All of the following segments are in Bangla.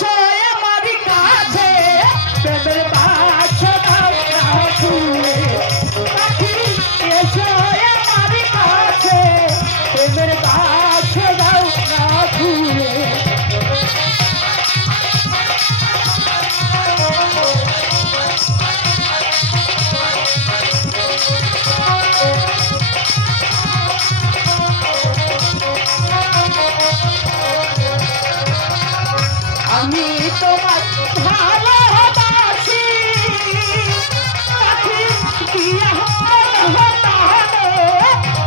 এসো আমার কাছে প্রেমের বাসা দাও না খুলে পাখি এসো আমার কাছে প্রেমের বাসা দাও না খুলে আমি তোমার ভালোবাসি পাখি দিয়া হতানো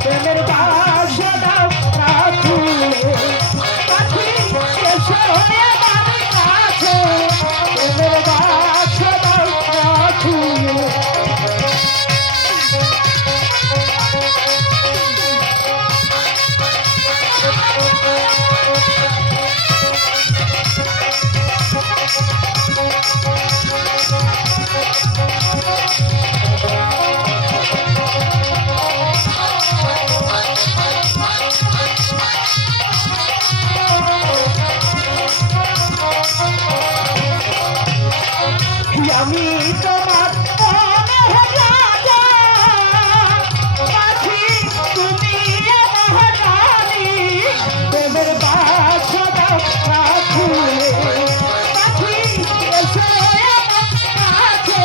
প্রেমের বাসা দাও না খুলে পাখি এসো আমার কাছে প্রেমের বাসা দাও না খুলে আমি তোমার রাজা পাখি তুমি আমার রানী প্রেমের বাসা দাও না খুলে পাখি এসো আমার কাছে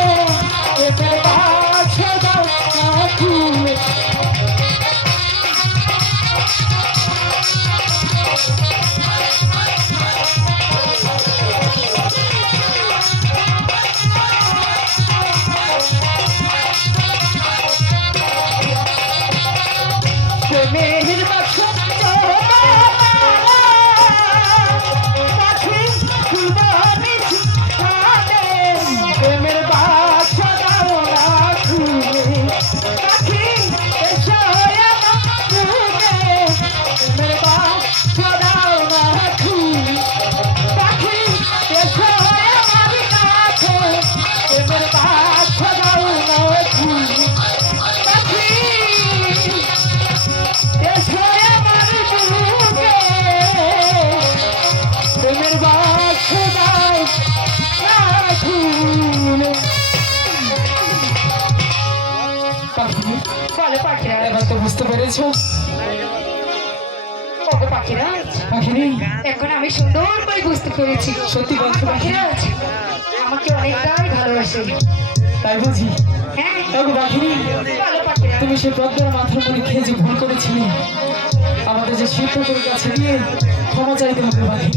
প্রেমের বাসা দাও না খুলে প্রেমের বাসা পাখি ফুলবানি প্রেমের বাসা দাও না খুলে পাখি এসো আমার প্রেমের বাসা দাও না খুলে পাখি এসো আমার কাছে প্রেমের বাসা দাও না খুলে পাখি এসো আমার বুকে প্রেমের বাসা দাও না খুলে বলে পাখিরা এবার তো বুঝতে পেরেছো ওগো পাখিরা পাখিনি এখন আমি সুন্দর করে বুঝতে পেরেছি সত্যি বলছো পাখি পাখিরা আমাকে অনেকটাই ভালোবাসে তাই বুঝি হ্যাঁ ওগো পাখিনি বলো পাখিরা তুমি সে পদ্মার মাথার মুড়ি খেয়ে যে ভুল করেছিলে আমাদের যে শিল্পীর কাছে দিয়ে ক্ষমা চাইতে হবে পাখি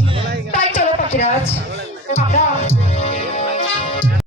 তাই চলো পাখিরাজ আমরা